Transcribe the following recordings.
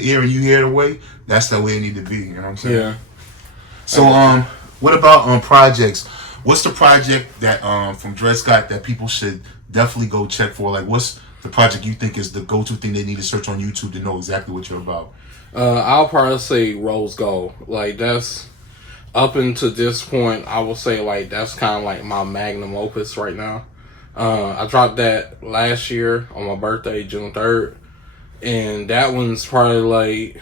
the ear and you hear it away, that's the way it need to be. You know what I'm saying? Yeah. So what about projects? What's the project that from Dred Scott that people should definitely go check for? Like, what's the project you think is the go-to thing they need to search on YouTube to know exactly what you're about? I'll probably say Rose Gold. Like, that's up until this point, I will say, like, that's kind of like my magnum opus right now. I dropped that last year on my birthday, June 3rd. And that one's probably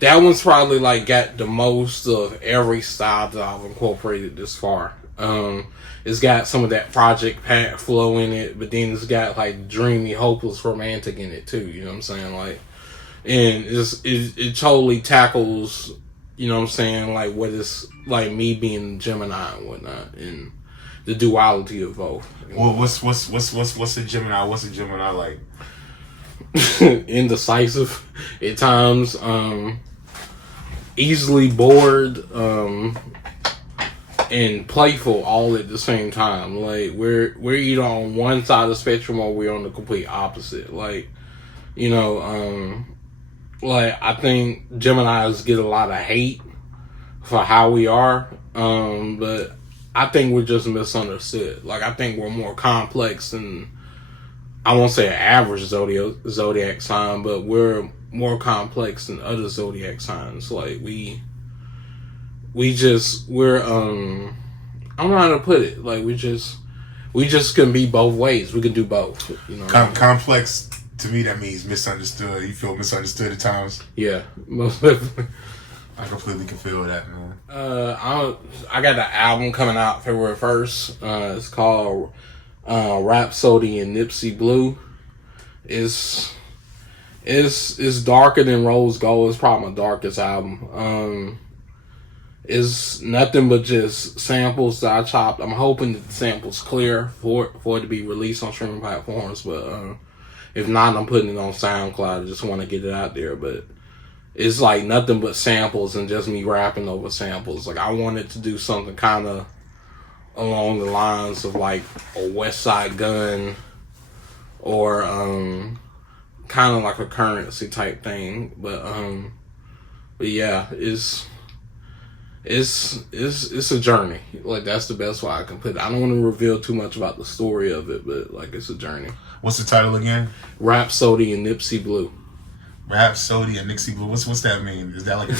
like got the most of every style that I've incorporated this far. It's got some of that Project Pat flow in it, but then it's got like dreamy, hopeless, romantic in it too. You know what I'm saying? Like, and it totally tackles, you know what I'm saying, like what is like me being Gemini and whatnot, and the duality of both. Well, what's a Gemini? What's a Gemini like? Indecisive at times, easily bored, and playful all at the same time. Like we're either on one side of the spectrum or we're on the complete opposite. Like, you know, like I think Geminis get a lot of hate for how we are, but I think we're just misunderstood. Like I think we're more complex than, I won't say an average zodiac sign, but we're more complex than other zodiac signs. Like we're I don't know how to put it. Like we just can be both ways. We can do both. You know, complex to me that means misunderstood. You feel misunderstood at times. Yeah, most definitely. I completely can feel that, man. I got an album coming out February 1st. It's called Rhaposy and Nipsey Blue. It's darker than Rose Gold. It's probably my darkest album. It's nothing but just samples that I chopped. I'm hoping that the sample's clear for it to be released on streaming platforms, but if not, I'm putting it on SoundCloud. I just want to get it out there, but it's like nothing but samples and just me rapping over samples. Like I wanted to do something kind of along the lines of like a West Side Gun or kind of like a Currency type thing, but yeah, it's a journey. Like that's the best way I can put it. I don't want to reveal too much about the story of it, but like it's a journey. What's the title again? Rhaposy and Nipsey Blue. Rhaposy and Nipsey Blue. What's that mean? Is that like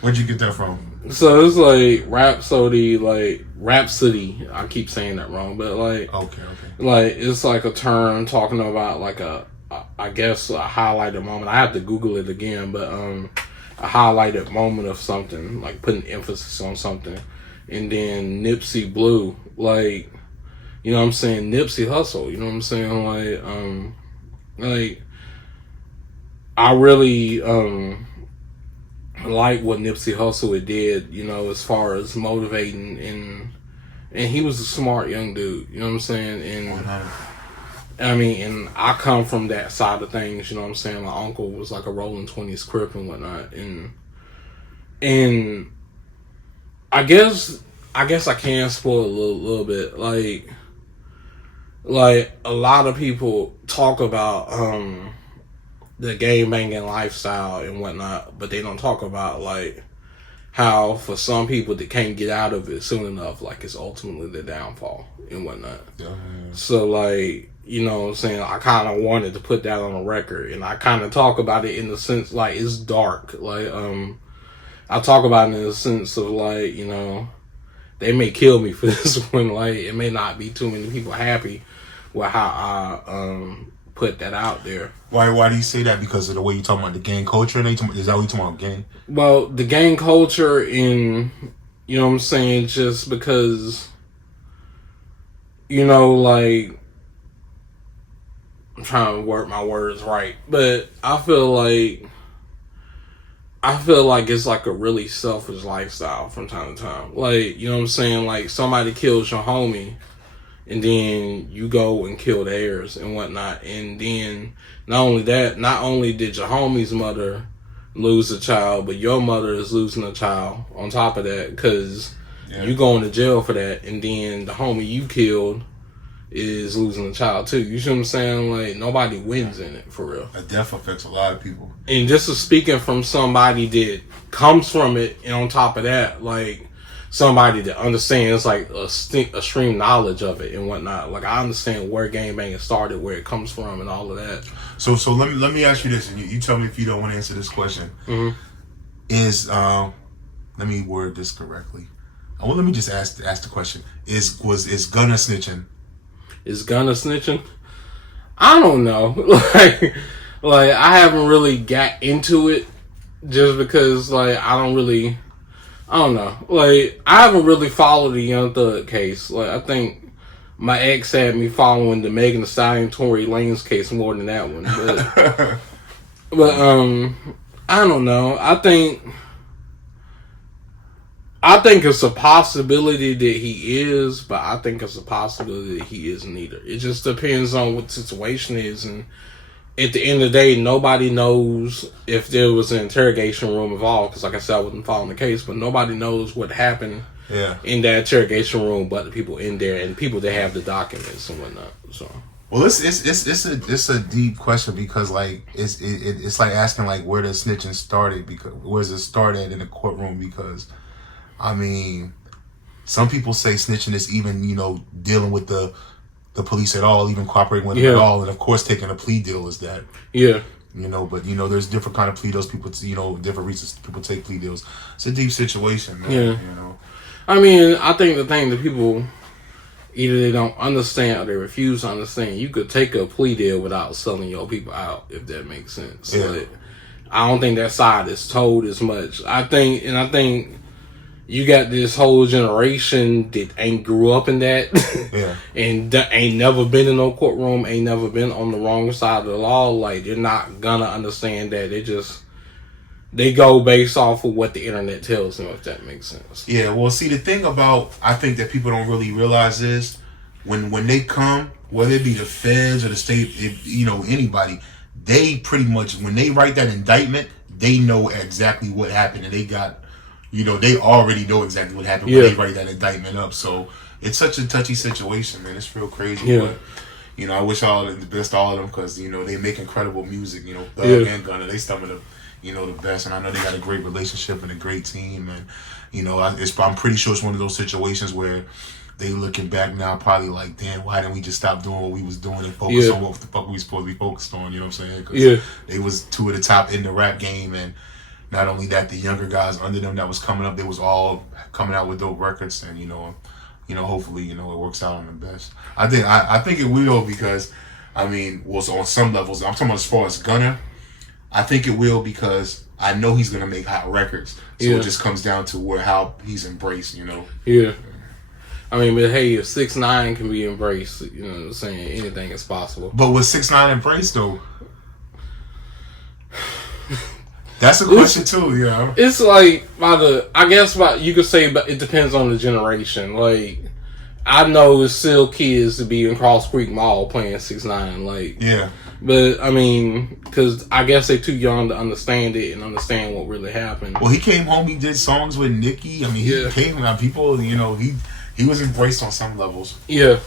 where'd you get that from? So it's like Rhapsody, like Rhapsody. I keep saying that wrong, but like okay. Like it's like a term talking about like I guess a highlighted moment. I have to Google it again, but a highlighted moment of something, like putting emphasis on something. And then Nipsey Blue, like, you know what I'm saying, Nipsey Hussle, you know what I'm saying, like I really like what Nipsey Hussle did, you know, as far as motivating, and he was a smart young dude, you know what I'm saying, and 100. I mean, and I come from that side of things, you know what I'm saying. My uncle was like a rolling 20s Crip and whatnot, and I guess I can spoil a little bit. Like a lot of people talk about the gang banging lifestyle and whatnot, but they don't talk about like how for some people that can't get out of it soon enough, like it's ultimately their downfall and whatnot. Yeah. So like, you know what I'm saying, I kind of wanted to put that on a record, and I kind of talk about it in the sense like it's dark. Like I talk about it in the sense of like, you know, they may kill me for this one. Like it may not be too many people happy with how I put that out there. Why do you say that? Because of the way you talking about the gang culture? Is that what you talking about, gang? Well, the gang culture, in, you know what I'm saying, just because, you know, like, I'm trying to work my words right, but I feel like it's like a really selfish lifestyle from time to time. Like, you know what I'm saying? Like somebody kills your homie, and then you go and kill theirs and whatnot. And then not only did your homie's mother lose a child, but your mother is losing a child on top of that, because you going to jail for that. And then the homie you killed is losing a child too. You see what I'm saying? Like, nobody wins in it, for real. A death affects a lot of people. And this is speaking from somebody that comes from it, and on top of that, like, somebody that understands, like, a stream knowledge of it and whatnot. Like, I understand where gangbanging started, where it comes from, and all of that. So let me ask you this, and you tell me if you don't want to answer this question. Mm-hmm. Let me word this correctly. Well, let me just ask the question: Is Gunna snitching? Is Gunna snitching? I don't know. like I haven't really got into it just because, like, I don't know. Like, I haven't really followed the Young Thug case. Like, I think my ex had me following the Megan Thee Stallion Tory Lanez case more than that one. But I don't know. I think it's a possibility that he is, but I think it's a possibility that he is neither. It just depends on what the situation is, and at the end of the day, nobody knows if there was an interrogation room involved, because, like I said, I wasn't following the case, but nobody knows what happened in that interrogation room but the people in there and people that have the documents and whatnot. So, well, it's a deep question, because, like, it's like asking, like, where does snitching started, because where's it started in the courtroom, because I mean, some people say snitching is even, dealing with the police at all, even cooperating with them at all, and of course taking a plea deal is that. Yeah. But there's different kind of plea deals. People, different reasons people take plea deals. It's a deep situation, man. Yeah. I mean, I think the thing that people either they don't understand or they refuse to understand, you could take a plea deal without selling your people out, if that makes sense. Yeah. But I don't think that side is told as much. I think you got this whole generation that ain't grew up in that, and ain't never been in no courtroom, ain't never been on the wrong side of the law. Like, they're not gonna understand that. They go based off of what the internet tells them, if that makes sense. Yeah, well, see, the thing about, I think that people don't really realize is, when they come, whether it be the feds or the state, anybody, they pretty much, when they write that indictment, they know exactly what happened, and they got, they already know exactly what happened when they write that indictment up. So it's such a touchy situation, man. It's real crazy. Yeah. But, I wish all of the best to all of them, because, they make incredible music. Thug and Gunna, they some of the, the best. And I know they got a great relationship and a great team. And, I'm pretty sure it's one of those situations where they looking back now probably like, damn, why didn't we just stop doing what we was doing and focus on what the fuck we was supposed to be focused on? You know what I'm saying? Because they was two of the top in the rap game, and not only that, the younger guys under them that was coming up, they was all coming out with dope records, and hopefully, it works out on the best. I think it will, because, so on some levels, I'm talking about as far as Gunna, I think it will, because I know he's gonna make hot records. So it just comes down to how he's embraced, Yeah. But hey, if 6ix9ine can be embraced, you know what I'm saying, anything is possible. But was 6ix9ine embraced though? That's a question too, yeah. It's like you could say, but it depends on the generation. Like, I know it's still kids to be in Cross Creek Mall playing 6ix9ine, like, yeah. But because I guess they're too young to understand it and understand what really happened. Well, he came home. He did songs with Nicki. He came out. People, he was embraced on some levels. Yeah.